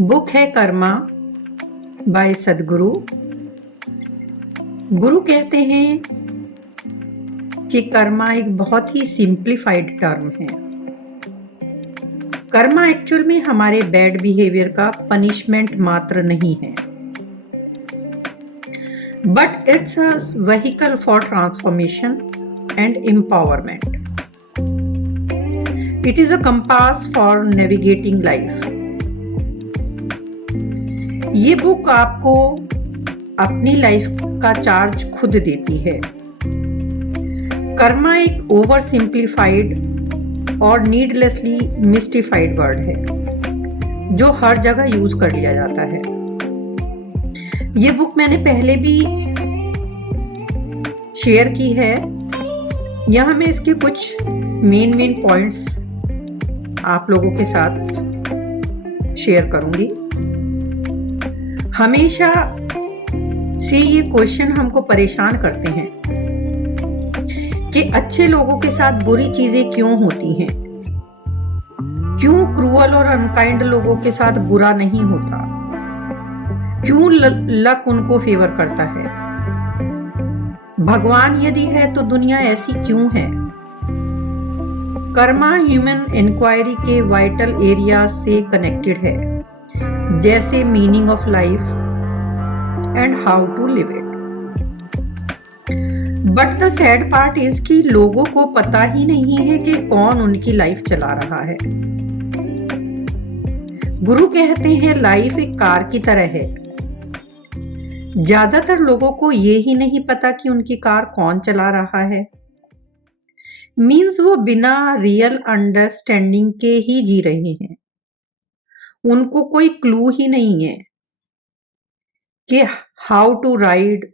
Book है Karma bye सदगुरु। गुरु कहते हैं कि कर्मा एक बहुत ही सिंप्लीफाइड टर्म है। कर्मा एक्चुअल में हमारे बैड बिहेवियर का पनिशमेंट मात्र नहीं है, but it's a vehicle for transformation and empowerment. It is a compass for navigating life. ये बुक आपको अपनी लाइफ का चार्ज खुद देती है। कर्मा एक ओवर सिंप्लीफाइड और नीडलेसली मिस्टिफाइड वर्ड है जो हर जगह यूज कर लिया जाता है। ये बुक मैंने पहले भी शेयर की है। यहां मैं इसके कुछ मेन पॉइंट्स आप लोगों के साथ शेयर करूंगी। हमेशा से ये क्वेश्चन हमको परेशान करते हैं कि अच्छे लोगों के साथ बुरी चीजें क्यों होती हैं, क्यों क्रूअल और अनकाइंड लोगों के साथ बुरा नहीं होता, क्यों लक उनको फेवर करता है, भगवान यदि है तो दुनिया ऐसी क्यों है। कर्मा ह्यूमन इंक्वायरी के वाइटल एरिया से कनेक्टेड है, जैसे meaning of life and how to live it. But the sad part is कि लोगों को पता ही नहीं है कि कौन उनकी लाइफ चला रहा है। गुरु कहते हैं लाइफ एक कार की तरह है। ज्यादातर लोगों को ये ही नहीं पता कि उनकी कार कौन चला रहा है। मीन्स वो बिना रियल अंडरस्टैंडिंग के ही जी रहे हैं। उनको कोई क्लू ही नहीं है कि हाउ टू राइड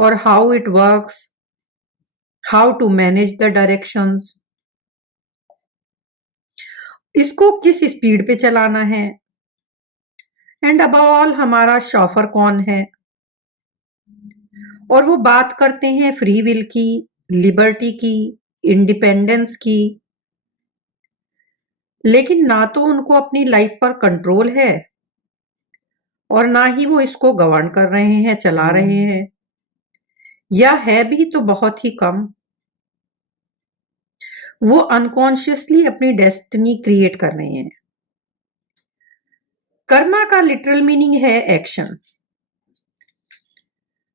और how it works, how to manage the directions, इसको किस स्पीड पे चलाना है, एंड अबव ऑल हमारा शॉफर कौन है। और वो बात करते हैं फ्री विल की, लिबर्टी की, इंडिपेंडेंस की, लेकिन ना तो उनको अपनी लाइफ पर कंट्रोल है और ना ही वो इसको गवर्न कर रहे हैं, चला रहे हैं, या है भी तो बहुत ही कम। वो अनकॉन्शियसली अपनी डेस्टिनी क्रिएट कर रहे हैं। कर्मा का लिटरल मीनिंग है एक्शन।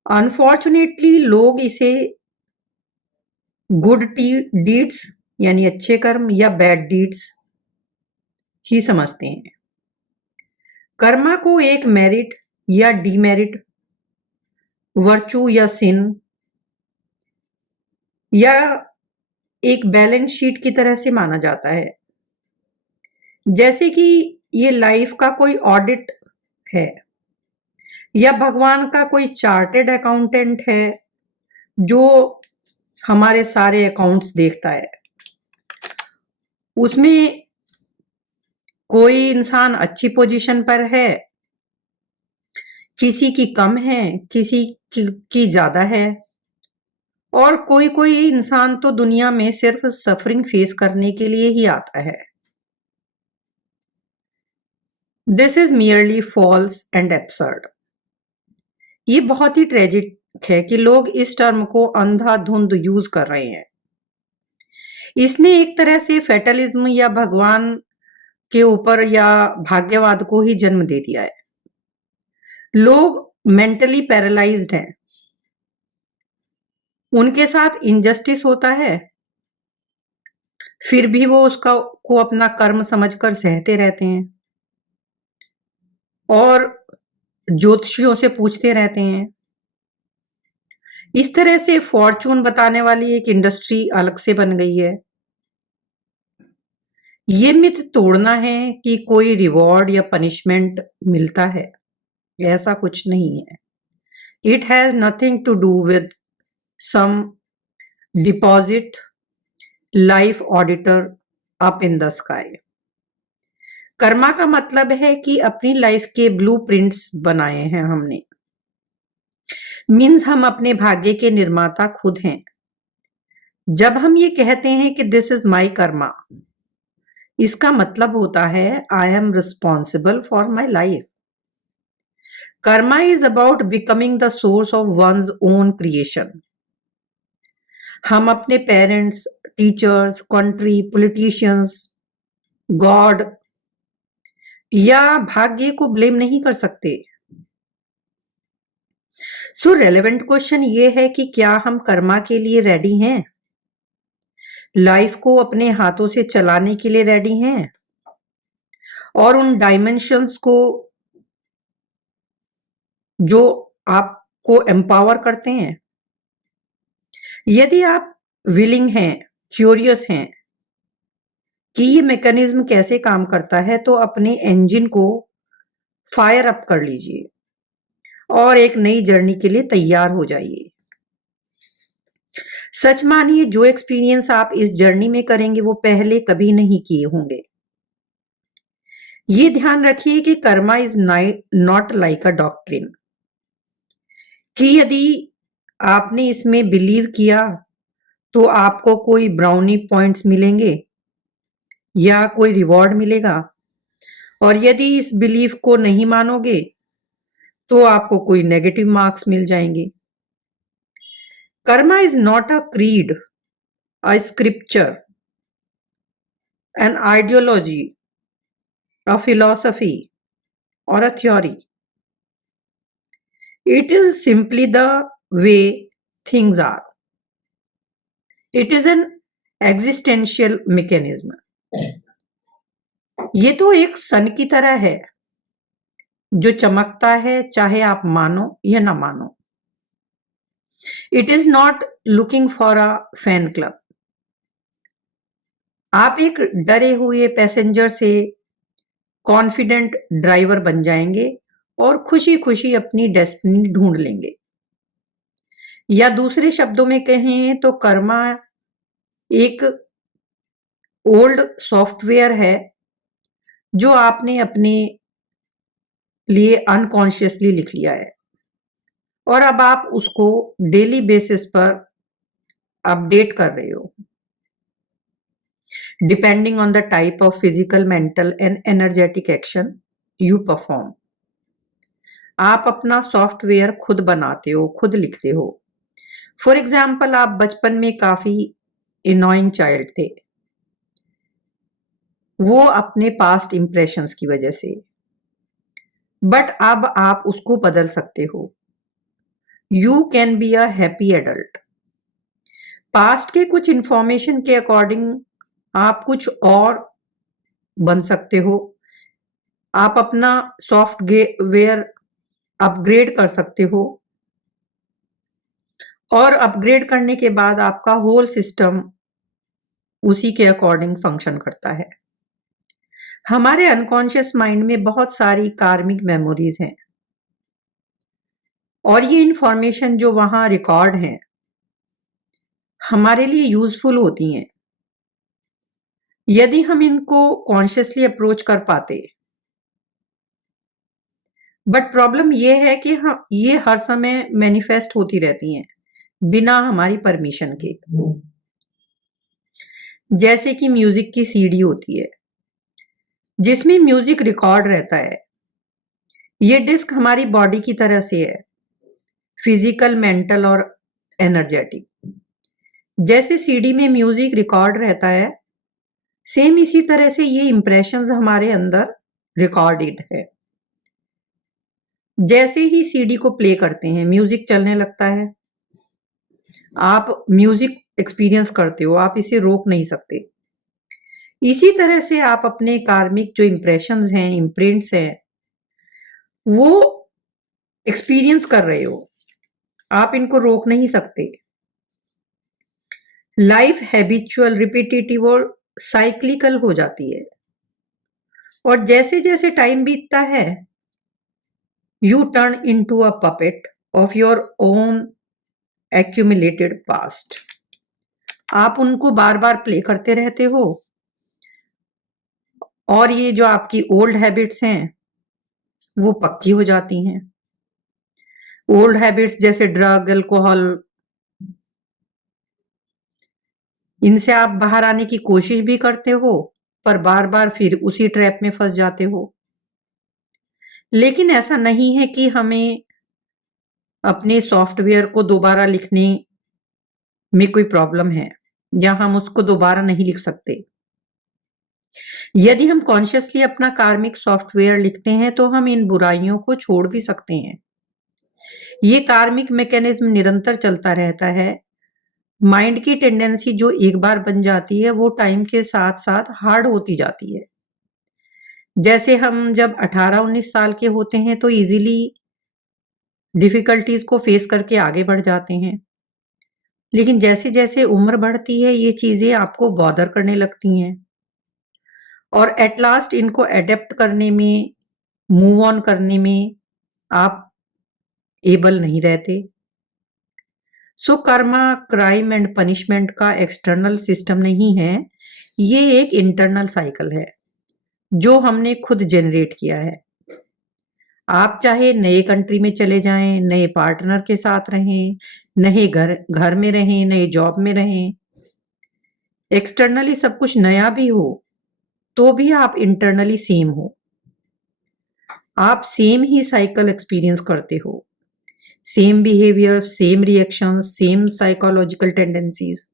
अनफॉर्चुनेटली लोग इसे गुड डीड्स यानी अच्छे कर्म या बैड डीड्स ही समझते हैं। कर्मा को एक मेरिट या डीमेरिट, वर्चू या सिन, या एक बैलेंस शीट की तरह से माना जाता है, जैसे कि ये लाइफ का कोई ऑडिट है या भगवान का कोई चार्टेड अकाउंटेंट है जो हमारे सारे अकाउंट्स देखता है। उसमें कोई इंसान अच्छी पोजीशन पर है, किसी की कम है, किसी की ज्यादा है, और कोई कोई इंसान तो दुनिया में सिर्फ सफरिंग फेस करने के लिए ही आता है। This is merely false and absurd. ये बहुत ही ट्रेजिक है कि लोग इस टर्म को अंधाधुंध यूज कर रहे हैं। इसने एक तरह से फेटलिज्म या भगवान के ऊपर या भाग्यवाद को ही जन्म दे दिया है। लोग मेंटली पैरालाइज्ड हैं। उनके साथ इनजस्टिस होता है, फिर भी वो उसका को अपना कर्म समझकर सहते रहते हैं और ज्योतिषियों से पूछते रहते हैं। इस तरह से फॉर्चून बताने वाली एक इंडस्ट्री अलग से बन गई है। ये मिथ तोड़ना है कि कोई रिवॉर्ड या पनिशमेंट मिलता है, ऐसा कुछ नहीं है। It has nothing to do with some deposit life auditor up in the sky. Karma का मतलब है कि अपनी लाइफ के ब्लूप्रिंट्स बनाए हैं हमने। मीन्स हम अपने भाग्य के निर्माता खुद हैं। जब हम ये कहते हैं कि दिस इज माई कर्मा, इसका मतलब होता है I am responsible for my life. Karma is about becoming the source of one's own creation. हम अपने parents, teachers, country, politicians, God या भाग्य को ब्लेम नहीं कर सकते। सो रेलेवेंट क्वेश्चन ये है कि क्या हम कर्मा के लिए रेडी हैं? लाइफ को अपने हाथों से चलाने के लिए रेडी हैं? और उन डायमेंशंस को जो आपको एम्पावर करते हैं? यदि आप विलिंग हैं, क्यूरियस हैं कि ये मैकेनिज्म कैसे काम करता है, तो अपने इंजन को फायर अप कर लीजिए और एक नई जर्नी के लिए तैयार हो जाइए। सच मानिए, जो एक्सपीरियंस आप इस जर्नी में करेंगे वो पहले कभी नहीं किए होंगे। ये ध्यान रखिए कि Karma is not like a doctrine, कि यदि आपने इसमें बिलीव किया तो आपको कोई ब्राउनी पॉइंट्स मिलेंगे या कोई रिवॉर्ड मिलेगा, और यदि इस बिलीफ को नहीं मानोगे तो आपको कोई नेगेटिव मार्क्स मिल जाएंगे। Karma is not a creed, a scripture, an ideology, a philosophy, or a theory. It is simply the way things are. It is an existential mechanism. ये तो एक सन की तरह है जो चमकता है, चाहे आप मानो या ना मानो। It is not looking for a fan club. आप एक डरे हुए पैसेंजर से कॉन्फिडेंट ड्राइवर बन जाएंगे और खुशी खुशी अपनी डेस्टिनी ढूंढ लेंगे। या दूसरे शब्दों में कहें तो कर्मा एक ओल्ड सॉफ्टवेयर है जो आपने अपने लिए अनकॉन्शियसली लिख लिया है, और अब आप उसको डेली बेसिस पर अपडेट कर रहे हो depending on the type of physical, mental and energetic action you perform. आप अपना सॉफ्टवेयर खुद बनाते हो, खुद लिखते हो। फॉर एग्जाम्पल, आप बचपन में काफी इनोइंग चाइल्ड थे, वो अपने पास्ट इंप्रेशंस की वजह से, बट अब आप उसको बदल सकते हो। You can be a happy adult. Past के कुछ इंफॉर्मेशन के अकॉर्डिंग आप कुछ और बन सकते हो। आप अपना सॉफ्टवेयर अपग्रेड कर सकते हो, और अपग्रेड करने के बाद आपका होल सिस्टम उसी के अकॉर्डिंग फंक्शन करता है। हमारे अनकॉन्शियस माइंड में बहुत सारी कार्मिक मेमोरीज हैं, और ये इंफॉर्मेशन जो वहां रिकॉर्ड हैं हमारे लिए यूजफुल होती हैं यदि हम इनको कॉन्शियसली अप्रोच कर पाते। बट प्रॉब्लम ये है कि ये हर समय मैनिफेस्ट होती रहती हैं बिना हमारी परमिशन के। जैसे कि म्यूजिक की सीडी होती है जिसमें म्यूजिक रिकॉर्ड रहता है। ये डिस्क हमारी बॉडी की तरह से है, फिजिकल, मेंटल और एनर्जेटिक। जैसे सीडी में म्यूजिक रिकॉर्ड रहता है, सेम इसी तरह से ये इंप्रेशंस हमारे अंदर रिकॉर्डेड है। जैसे ही सीडी को प्ले करते हैं, म्यूजिक चलने लगता है, आप म्यूजिक एक्सपीरियंस करते हो, आप इसे रोक नहीं सकते। इसी तरह से आप अपने कार्मिक जो इंप्रेशंस हैं, इम्प्रिंट्स हैं, वो एक्सपीरियंस कर रहे हो, आप इनको रोक नहीं सकते। लाइफ हैबिचुअल, रिपीटेटिव और साइक्लिकल हो जाती है, और जैसे जैसे टाइम बीतता है U turn into a puppet of your own accumulated past. आप उनको बार बार प्ले करते रहते हो, और ये जो आपकी ओल्ड हैबिट्स हैं वो पक्की हो जाती हैं। ओल्ड हैबिट्स जैसे ड्रग, अल्कोहल, इनसे आप बाहर आने की कोशिश भी करते हो, पर बार बार फिर उसी ट्रैप में फंस जाते हो। लेकिन ऐसा नहीं है कि हमें अपने सॉफ्टवेयर को दोबारा लिखने में कोई प्रॉब्लम है या हम उसको दोबारा नहीं लिख सकते। यदि हम कॉन्शियसली अपना कार्मिक सॉफ्टवेयर लिखते हैं तो हम इन बुराइयों को छोड़ भी सकते हैं। ये कार्मिक मैकेनिज्म निरंतर चलता रहता है। माइंड की टेंडेंसी जो एक बार बन जाती है वो टाइम के साथ साथ हार्ड होती जाती है। जैसे हम जब 18-19 साल के होते हैं तो इजीली डिफिकल्टीज को फेस करके आगे बढ़ जाते हैं। लेकिन जैसे जैसे उम्र बढ़ती है ये चीजें आपको बॉदर करने लगती हैं और एट लास्ट इनको एडेप्ट करने में, मूव ऑन करने में आप एबल नहीं रहते। सो कर्मा क्राइम एंड पनिशमेंट का एक्सटर्नल सिस्टम नहीं है, ये एक इंटरनल साइकिल है जो हमने खुद जनरेट किया है। आप चाहे नए कंट्री में चले जाएं, नए पार्टनर के साथ रहें, नए घर में रहें, नए जॉब में रहें, एक्सटर्नली सब कुछ नया भी हो तो भी आप इंटरनली सेम हो। आप सेम ही साइकिल एक्सपीरियंस करते हो, same behaviour, same reaction, same psychological tendencies.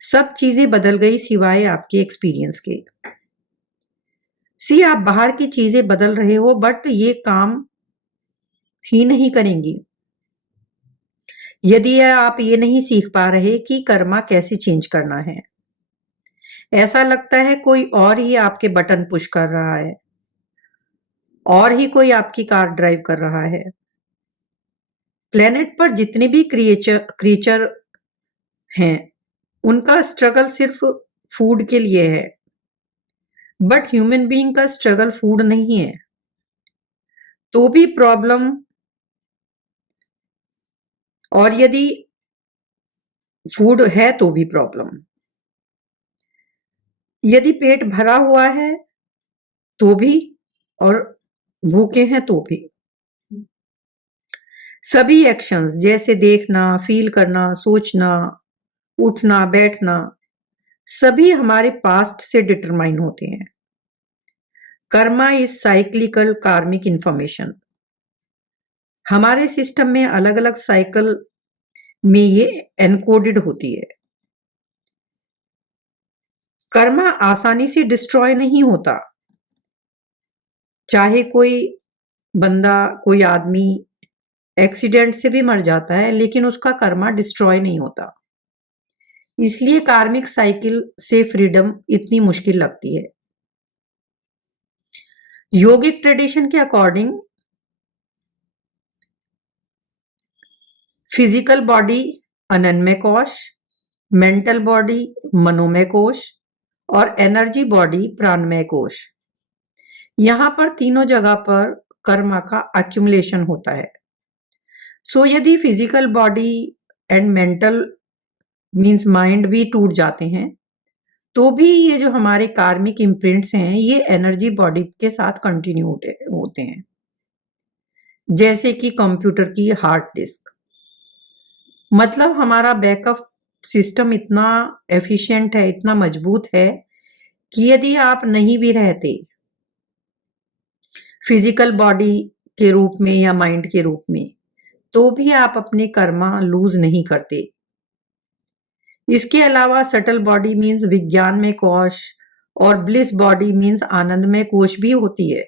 सब चीजें बदल गई सिवाय आपके एक्सपीरियंस के। आप बाहर की चीजें बदल रहे हो बट ये काम ही नहीं करेंगी यदि आप ये नहीं सीख पा रहे कि कर्मा कैसे चेंज करना है। ऐसा लगता है कोई और ही आपके बटन पुश कर रहा है और ही कोई आपकी कार ड्राइव कर रहा है। प्लेनेट पर जितने भी क्रीचर हैं उनका स्ट्रगल सिर्फ फूड के लिए है, बट ह्यूमन बीइंग का स्ट्रगल फूड नहीं है तो भी प्रॉब्लम। और यदि फूड है तो भी प्रॉब्लम, यदि पेट भरा हुआ है तो भी और भूखे हैं तो भी। सभी एक्शंस जैसे देखना, फील करना, सोचना, उठना, बैठना, सभी हमारे पास्ट से डिटरमाइन होते हैं। कर्मा इज साइक्लिकल कार्मिक इंफॉर्मेशन। हमारे सिस्टम में अलग अलग साइकिल में ये एनकोडेड होती है। कर्मा आसानी से डिस्ट्रॉय नहीं होता। चाहे कोई बंदा, कोई आदमी एक्सीडेंट से भी मर जाता है लेकिन उसका कर्मा डिस्ट्रॉय नहीं होता। इसलिए कार्मिक साइकिल से फ्रीडम इतनी मुश्किल लगती है। योगिक ट्रेडिशन के अकॉर्डिंग फिजिकल बॉडी अनन्मय कोश, मेंटल बॉडी मनोमय कोश और एनर्जी बॉडी प्राणमय कोश। यहां पर तीनों जगह पर कर्मा का एक्यूमुलेशन होता है। यदि physical body and mental means mind भी टूट जाते हैं तो भी ये जो हमारे कार्मिक इम्प्रिंट्स हैं ये एनर्जी बॉडी के साथ कंटिन्यू होते हैं। जैसे कि कंप्यूटर की हार्ड डिस्क, मतलब हमारा बैकअप सिस्टम इतना एफिशिएंट है, इतना मजबूत है कि यदि आप नहीं भी रहते फिजिकल बॉडी के रूप में या माइंड के रूप में तो भी आप अपने कर्मा लूज नहीं करते। इसके अलावा सटल बॉडी मीन्स विज्ञान में कोश और ब्लिस बॉडी मीन्स आनंद में कोश भी होती है।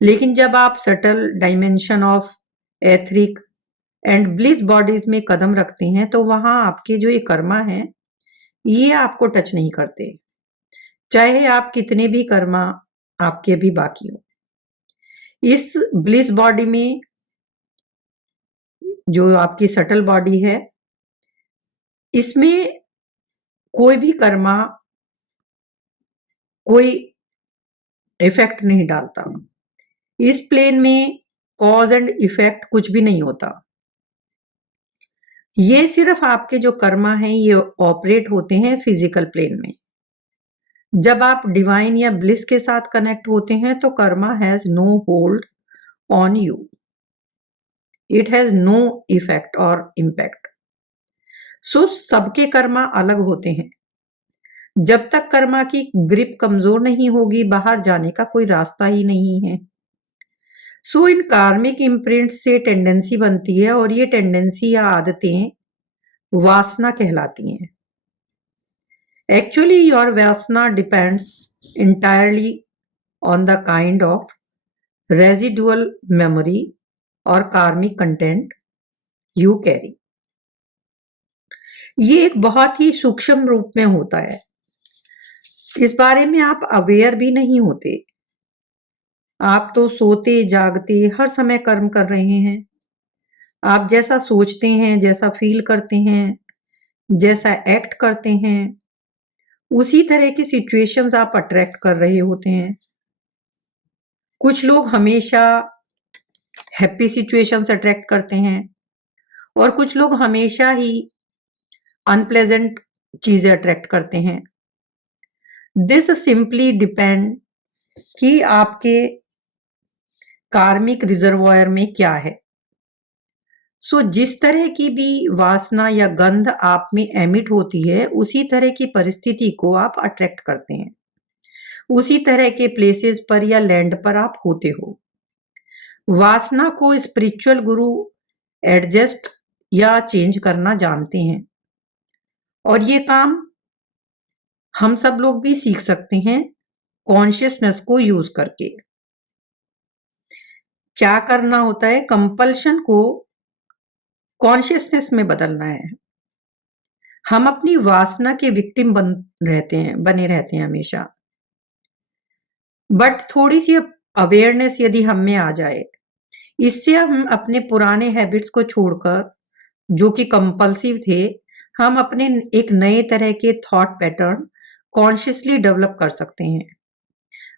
लेकिन जब आप subtle dimension of etheric and bliss bodies में कदम रखते हैं तो वहां आपके जो ये कर्मा है ये आपको टच नहीं करते, चाहे आप कितने भी कर्मा आपके भी बाकी हो। इस ब्लिस बॉडी में जो आपकी सटल बॉडी है इसमें कोई भी कर्मा कोई इफेक्ट नहीं डालता। इस प्लेन में कॉज एंड इफेक्ट कुछ भी नहीं होता। ये सिर्फ आपके जो कर्मा हैं ये ऑपरेट होते हैं फिजिकल प्लेन में। जब आप डिवाइन या ब्लिस के साथ कनेक्ट होते हैं तो karma has no hold on you, it has no effect और इम्पैक्ट। सबके कर्मा अलग होते हैं। जब तक कर्मा की ग्रिप कमजोर नहीं होगी, बाहर जाने का कोई रास्ता ही नहीं है। सो इन कार्मिक इम्प्रिंट से टेंडेंसी बनती है और ये टेंडेंसी या आदतें वासना कहलाती हैं। एक्चुअली योर वासना depends entirely on the kind of residual memory और karmic content you carry। ये एक बहुत ही सूक्ष्म रूप में होता है। इस बारे में आप अवेयर भी नहीं होते। आप तो सोते जागते हर समय कर्म कर रहे हैं। आप जैसा सोचते हैं, जैसा फील करते हैं, जैसा एक्ट करते हैं, उसी तरह की सिचुएशंस आप अट्रैक्ट कर रहे होते हैं। कुछ लोग हमेशा हैप्पी सिचुएशंस अट्रैक्ट करते हैं और कुछ लोग हमेशा ही अनप्लेजेंट चीजें अट्रैक्ट करते हैं। दिस सिंपली डिपेंड कि आपके कार्मिक रिजर्वॉयर में क्या है। सो जिस तरह की भी वासना या गंध आप में एमिट होती है, उसी तरह की परिस्थिति को आप अट्रैक्ट करते हैं। उसी तरह के प्लेसेस पर या लैंड पर आप होते हो। वासना को स्पिरिचुअल गुरु एडजस्ट या चेंज करना जानते हैं और ये काम हम सब लोग भी सीख सकते हैं कॉन्शियसनेस को यूज करके। क्या करना होता है? कंपल्शन को कॉन्शियसनेस में बदलना है। हम अपनी वासना के विक्टिम बने रहते हैं हमेशा। बट थोड़ी सी अवेयरनेस यदि हम में आ जाए, इससे हम अपने पुराने हैबिट्स को छोड़कर, जो कि कंपल्सिव थे, हम अपने एक नए तरह के थॉट पैटर्न कॉन्शियसली डेवलप कर सकते हैं।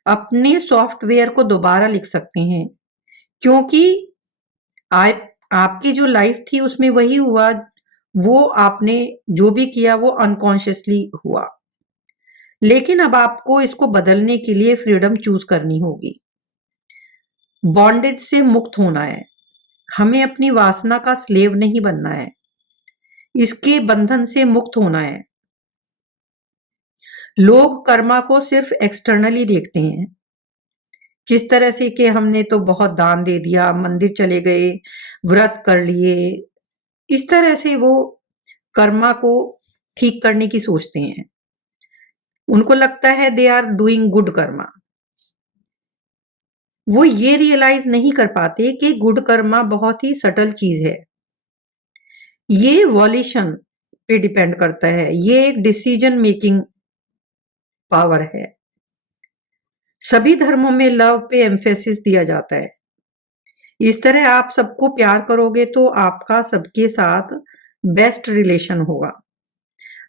अपने सॉफ्टवेयर को दोबारा लिख सकते हैं, क्योंकि आपकी जो लाइफ थी उसमें वही हुआ, वो आपने जो भी किया वो अनकॉन्शियसली हुआ। लेकिन अब आपको इसको बदलने के लिए फ्रीडम चूज करनी होगी। बॉन्डेज से मुक्त होना है। हमें अपनी वासना का स्लेव नहीं बनना है, इसके बंधन से मुक्त होना है। लोग कर्मा को सिर्फ एक्सटर्नली देखते हैं, किस तरह से कि हमने तो बहुत दान दे दिया, मंदिर चले गए, व्रत कर लिए, इस तरह से वो कर्मा को ठीक करने की सोचते हैं। उनको लगता है they are doing good karma. वो ये रियलाइज नहीं कर पाते कि गुड कर्मा बहुत ही सटल चीज है। ये वॉल्यूशन पे डिपेंड करता है। ये एक डिसीजन मेकिंग पावर है। सभी धर्मों में लव पे एम्फेसिस दिया जाता है। इस तरह आप सबको प्यार करोगे तो आपका सबके साथ बेस्ट रिलेशन होगा।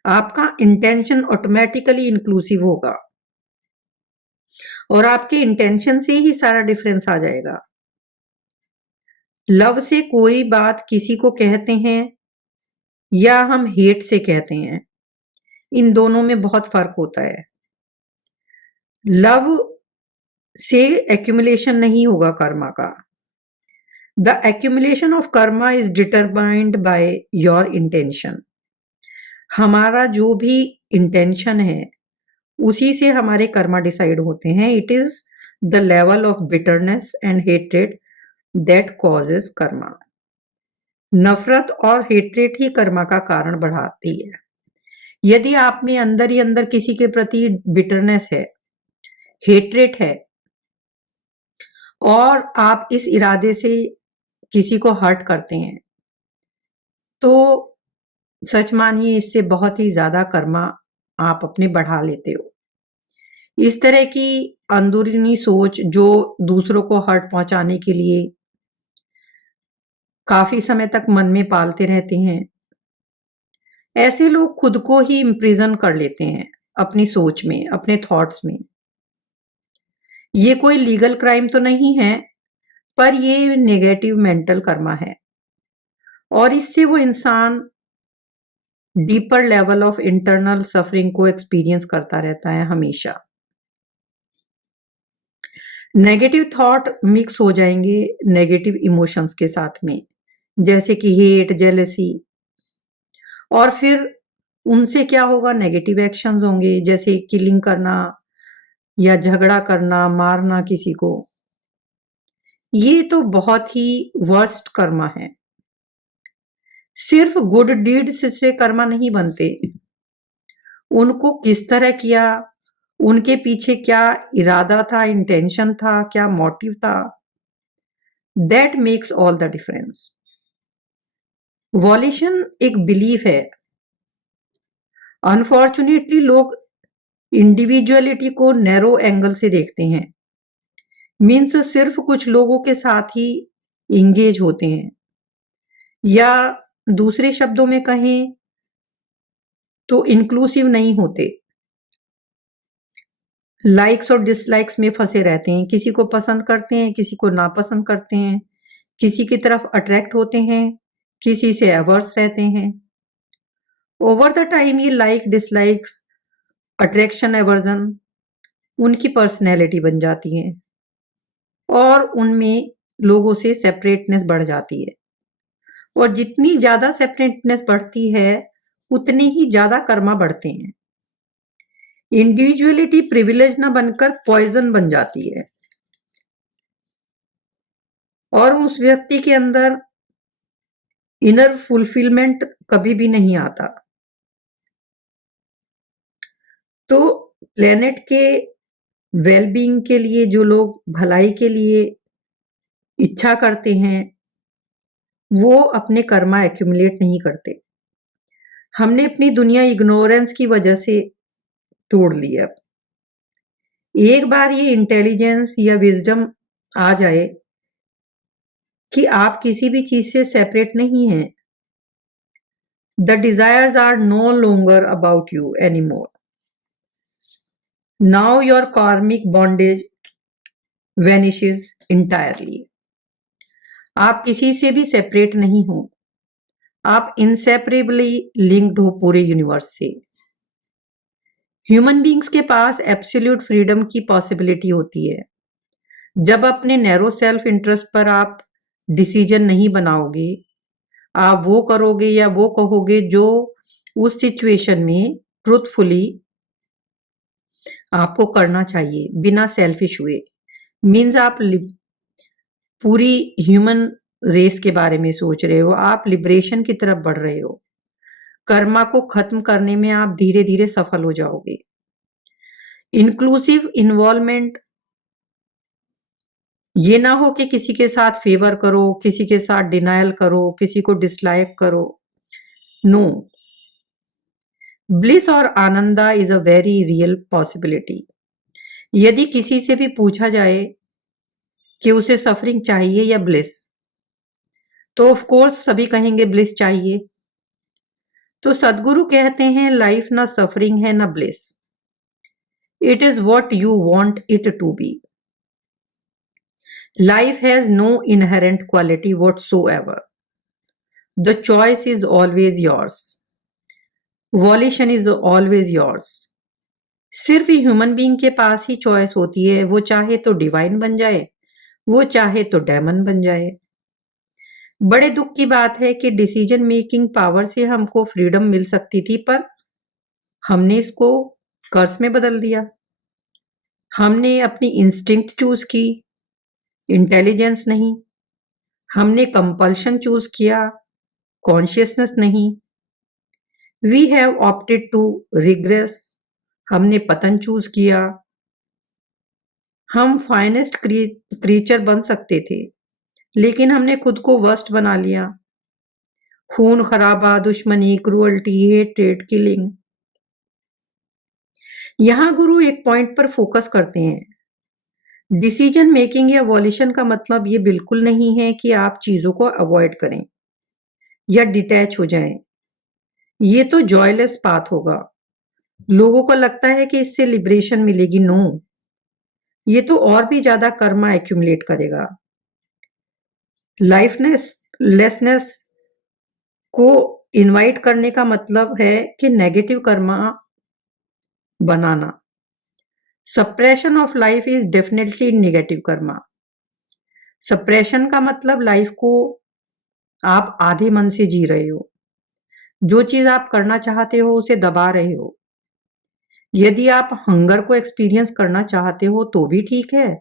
आपका इंटेंशन ऑटोमेटिकली इंक्लूसिव होगा और आपके इंटेंशन से ही सारा डिफरेंस आ जाएगा। लव से कोई बात किसी को कहते हैं या हम हेट से कहते हैं, इन दोनों में बहुत फर्क होता है। लव से एक्यूमुलेशन नहीं होगा कर्मा का। The accumulation of Karma is determined by your intention. हमारा जो भी इंटेंशन है उसी से हमारे कर्मा डिसाइड होते हैं। It is the level of bitterness and hatred that causes Karma. नफरत और हेट्रेड ही कर्मा का कारण बढ़ाती है। यदि आप में अंदर ही अंदर किसी के प्रति बिटरनेस है, हेट्रेड है और आप इस इरादे से किसी को हर्ट करते हैं, तो सच मानिए इससे बहुत ही ज्यादा कर्मा आप अपने बढ़ा लेते हो। इस तरह की अंदरूनी सोच जो दूसरों को हर्ट पहुंचाने के लिए काफी समय तक मन में पालते रहते हैं, ऐसे लोग खुद को ही इम्प्रिजन कर लेते हैं अपनी सोच में, अपने थॉट्स में। ये कोई लीगल क्राइम तो नहीं है, पर ये नेगेटिव मेंटल कर्मा है और इससे वो इंसान deeper level of internal suffering को एक्सपीरियंस करता रहता है हमेशा। नेगेटिव थॉट मिक्स हो जाएंगे नेगेटिव इमोशंस के साथ में, जैसे कि हेट, जेलसी, और फिर उनसे क्या होगा, नेगेटिव एक्शंस होंगे, जैसे किलिंग करना या झगड़ा करना, मारना किसी को। ये तो बहुत ही वर्स्ट कर्मा है। सिर्फ गुड डीड्स से कर्मा नहीं बनते, उनको किस तरह किया, उनके पीछे क्या इरादा था, इंटेंशन था, क्या मोटिव था, that makes all the difference. Violation एक बिलीफ है। अनफॉर्चुनेटली लोग इंडिविजुअलिटी को नैरो एंगल से देखते हैं। मीन्स सिर्फ कुछ लोगों के साथ ही इंगेज होते हैं, या दूसरे शब्दों में कहें तो इंक्लूसिव नहीं होते। लाइक्स और डिसलाइक्स में फंसे रहते हैं, किसी को पसंद करते हैं, किसी को नापसंद करते हैं, किसी की तरफ अट्रैक्ट होते हैं, किसी से अवर्स रहते हैं। ओवर द टाइम ये लाइक डिसलाइक्स, अट्रैक्शन एवर्जन उनकी पर्सनैलिटी बन जाती है और उनमें लोगों से सेपरेटनेस बढ़ जाती है। और जितनी ज्यादा सेपरेटनेस बढ़ती है उतने ही ज्यादा कर्मा बढ़ते हैं। इंडिविजुअलिटी प्रिविलेज ना बनकर पॉइजन बन जाती है और उस व्यक्ति के अंदर इनर फुलफिलमेंट कभी भी नहीं आता। तो प्लेनेट के वेलबींग के लिए जो लोग भलाई के लिए इच्छा करते हैं वो अपने कर्मा एक्यूमुलेट नहीं करते। हमने अपनी दुनिया इग्नोरेंस की वजह से तोड़ ली। अब एक बार ये इंटेलिजेंस या विजडम आ जाए कि आप किसी भी चीज से सेपरेट नहीं हैं, the desires are no longer about you anymore, now your karmic bondage vanishes entirely. आप किसी से भी सेपरेट नहीं हो, आप इनसेपरेबली लिंक्ड हो पूरे यूनिवर्स से। ह्यूमन बींग्स के पास एब्सोल्यूट फ्रीडम की पॉसिबिलिटी होती है। जब अपने नैरो सेल्फ इंटरेस्ट पर आप डिसीजन नहीं बनाओगे, आप वो करोगे या वो कहोगे जो उस सिचुएशन में ट्रूथफुली आपको करना चाहिए बिना सेल्फिश हुए। मीन्स आप पूरी ह्यूमन रेस के बारे में सोच रहे हो, आप लिबरेशन की तरफ बढ़ रहे हो। कर्मा को खत्म करने में आप धीरे धीरे सफल हो जाओगे। इंक्लूसिव इन्वॉल्वमेंट ये ना हो कि किसी के साथ फेवर करो, किसी के साथ डिनायल करो, किसी को डिसलाइक करो। नो, ब्लिस और Ananda is a very real possibility. यदि किसी से भी पूछा जाए कि उसे सफरिंग चाहिए या ब्लिस, तो ऑफ कोर्स सभी कहेंगे ब्लिस चाहिए। तो सदगुरु कहते हैं लाइफ ना सफरिंग है ना bliss, it is what you want it to be. Life has no inherent quality whatsoever. The choice is always yours. Volition is always yours. सिर्फ ह्यूमन बीइंग के पास ही चॉइस होती है, वो चाहे तो डिवाइन बन जाए, वो चाहे तो डेमन बन जाए। बड़े दुख की बात है कि डिसीजन मेकिंग पावर से हमको फ्रीडम मिल सकती थी, पर हमने इसको कर्स में बदल दिया। हमने अपनी इंस्टिंक्ट चूज की, इंटेलिजेंस नहीं। हमने कंपल्शन चूज किया, कॉन्शियसनेस नहीं। We have opted to regress, हमने पतन चूज किया। हम फाइनेस्ट क्रीचर बन सकते थे, लेकिन हमने खुद को वर्स्ट बना लिया। खून खराबा, दुश्मनी, क्रूअल्टी, हेट्रेड, किलिंग। यहां गुरु एक पॉइंट पर फोकस करते हैं। डिसीजन मेकिंग या वॉल्यूशन का मतलब ये बिल्कुल नहीं है कि आप चीजों को अवॉइड करें या डिटैच हो जाएं। ये तो जॉयलेस पाथ होगा। लोगों को लगता है कि इससे लिबरेशन मिलेगी। नो, ये तो और भी ज्यादा कर्मा एक्यूमुलेट करेगा। लेसनेस को इनवाइट करने का मतलब है कि negative Karma banana. Suppression of life is definitely negative Karma. Suppression का मतलब लाइफ को आप आधे मन से जी रहे हो। जो चीज आप करना चाहते हो उसे दबा रहे हो। यदि आप हंगर को एक्सपीरियंस करना चाहते हो तो भी ठीक है,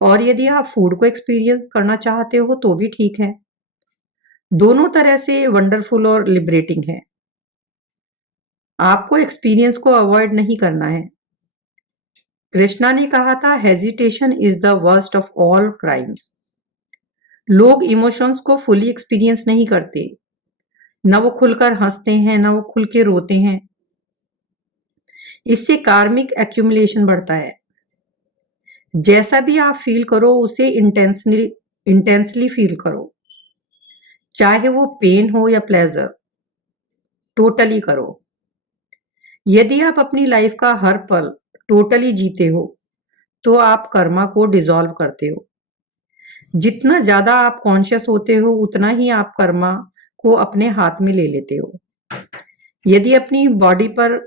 और यदि आप फूड को एक्सपीरियंस करना चाहते हो तो भी ठीक है। दोनों तरह से वंडरफुल और लिबरेटिंग है। आपको एक्सपीरियंस को अवॉइड नहीं करना है। कृष्णा ने कहा था, hesitation is the worst of all crimes. लोग इमोशंस को फुली एक्सपीरियंस नहीं करते। न वो खुलकर हंसते हैं, न वो खुल के रोते हैं। इससे कार्मिक एक्यूमुलेशन बढ़ता है। जैसा भी आप फील करो उसे इंटेंसली फील करो, चाहे वो पेन हो या प्लेजर, टोटली करो। यदि आप अपनी लाइफ का हर पल टोटली जीते हो तो आप कर्मा को डिसॉल्व करते हो। जितना ज्यादा आप कॉन्शियस होते हो उतना ही आप कर्मा को अपने हाथ में ले लेते हो। यदि अपनी बॉडी पर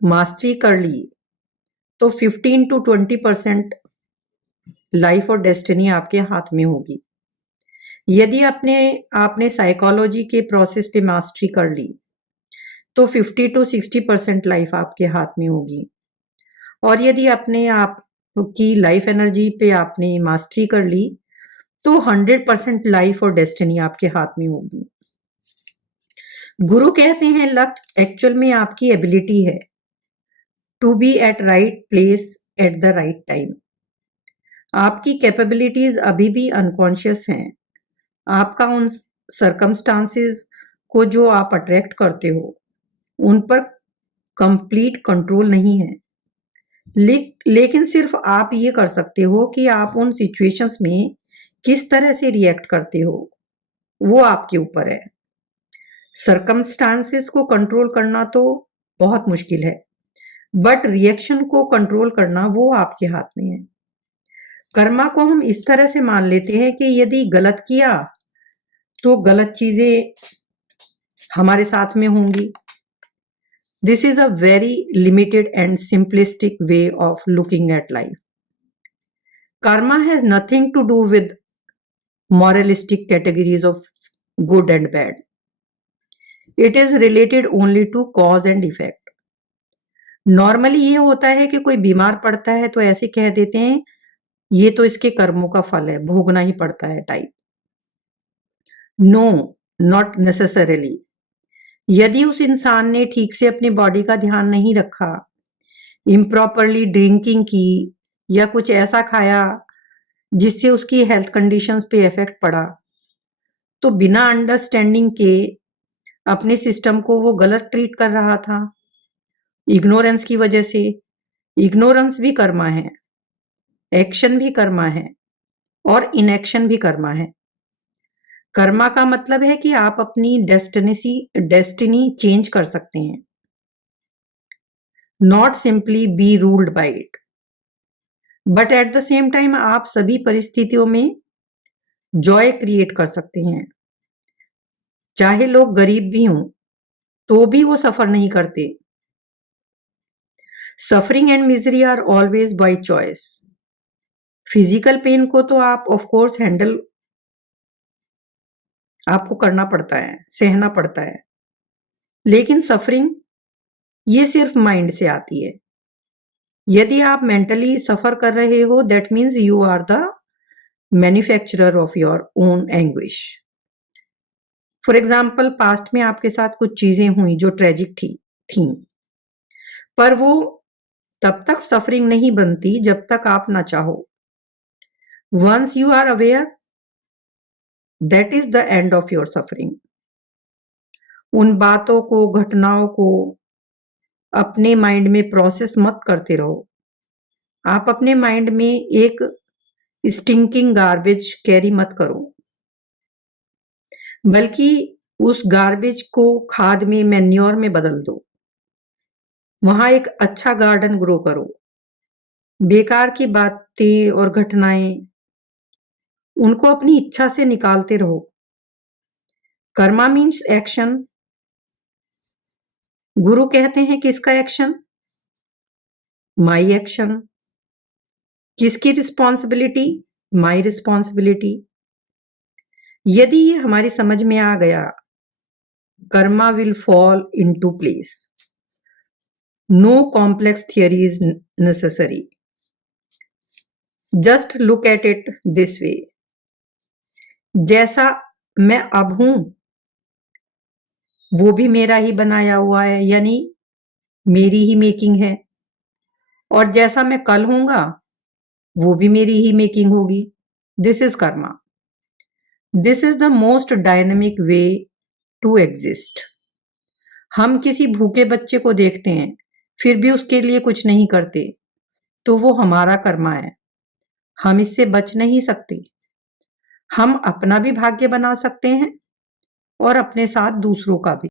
मास्टरी कर ली तो 15 to 20% लाइफ और डेस्टिनी आपके हाथ में होगी। यदि आपने साइकोलॉजी के प्रोसेस पे मास्टरी कर ली तो 50 to 60% लाइफ आपके हाथ में होगी। और यदि अपने आप की लाइफ एनर्जी पे आपने मास्टरी कर ली तो 100% लाइफ और डेस्टिनी आपके हाथ में होगी। गुरु कहते हैं, लक एक्चुअल में आपकी एबिलिटी है to be at right place at the right time. आपकी कैपेबिलिटीज अभी भी अनकॉन्शियस हैं। आपका उन सर्कमस्टांसेस को जो आप अट्रैक्ट करते हो उन पर कंप्लीट कंट्रोल नहीं है। लेकिन सिर्फ आप ये कर सकते हो कि आप उन सिचुएशंस में किस तरह से रिएक्ट करते हो, वो आपके ऊपर है। सर्कमस्टांसेस को कंट्रोल करना तो बहुत मुश्किल है, बट रिएक्शन को कंट्रोल करना वो आपके हाथ में है। कर्मा को हम इस तरह से मान लेते हैं कि यदि गलत किया तो गलत चीजें हमारे साथ में होंगी। This is a very limited and simplistic way of looking at life. Karma has nothing to do with moralistic categories of good and bad. It is related only to cause and effect. Normally ये होता है कि कोई बीमार पड़ता है तो ऐसे कह देते हैं ये तो इसके कर्मों का फल है, भोगना ही पड़ता है टाइप। No, not necessarily. यदि उस इंसान ने ठीक से अपनी बॉडी का ध्यान नहीं रखा, इम्प्रॉपरली ड्रिंकिंग की या कुछ ऐसा खाया जिससे उसकी हेल्थ कंडीशंस पे इफेक्ट पड़ा, तो बिना अंडरस्टैंडिंग के अपने सिस्टम को वो गलत ट्रीट कर रहा था, इग्नोरेंस की वजह से। इग्नोरेंस भी कर्मा है, एक्शन भी कर्मा है, और इनएक्शन भी कर्मा है। कर्मा का मतलब है कि आप अपनी डेस्टिनी चेंज कर सकते हैं, not simply be ruled by it. But at the same time आप सभी परिस्थितियों में जॉय क्रिएट कर सकते हैं। चाहे लोग गरीब भी हों तो भी वो सफर नहीं करते। Suffering and misery are always by choice. Physical pain को तो आप ऑफ कोर्स हैंडल आपको करना पड़ता है, सहना पड़ता है, लेकिन सफरिंग ये सिर्फ माइंड से आती है। यदि आप मेंटली सफर कर रहे हो that means you are the manufacturer of your own anguish. For example, past में आपके साथ कुछ चीजें हुई जो ट्रेजिक थी, पर वो तब तक सफरिंग नहीं बनती जब तक आप ना चाहो। Once you are aware, that is the end of your suffering. उन बातों को, घटनाओं को अपने माइंड में प्रोसेस मत करते रहो। आप अपने माइंड में एक स्टिंकिंग गार्बेज कैरी मत करो, बल्कि उस गार्बेज को खाद में, मैन्योर में बदल दो। वहां एक अच्छा गार्डन ग्रो करो। बेकार की बातें और घटनाएं, उनको अपनी इच्छा से निकालते रहो। Karma means action. गुरु कहते हैं किसका एक्शन? My action. किसकी रिस्पॉन्सिबिलिटी? My responsibility. यदि ये हमारी समझ में आ गया karma will fall into place. No complex theory is necessary. Just look at it this way. जैसा मैं अब हूं वो भी मेरा ही बनाया हुआ है, यानी मेरी ही मेकिंग है, और जैसा मैं कल होऊंगा वो भी मेरी ही मेकिंग होगी. This is karma. This is the most dynamic way to exist. हम किसी भूखे बच्चे को देखते हैं फिर भी उसके लिए कुछ नहीं करते, तो वो हमारा कर्मा है. हम इससे बच नहीं सकते. हम अपना भी भाग्य बना सकते हैं और अपने साथ दूसरों का भी.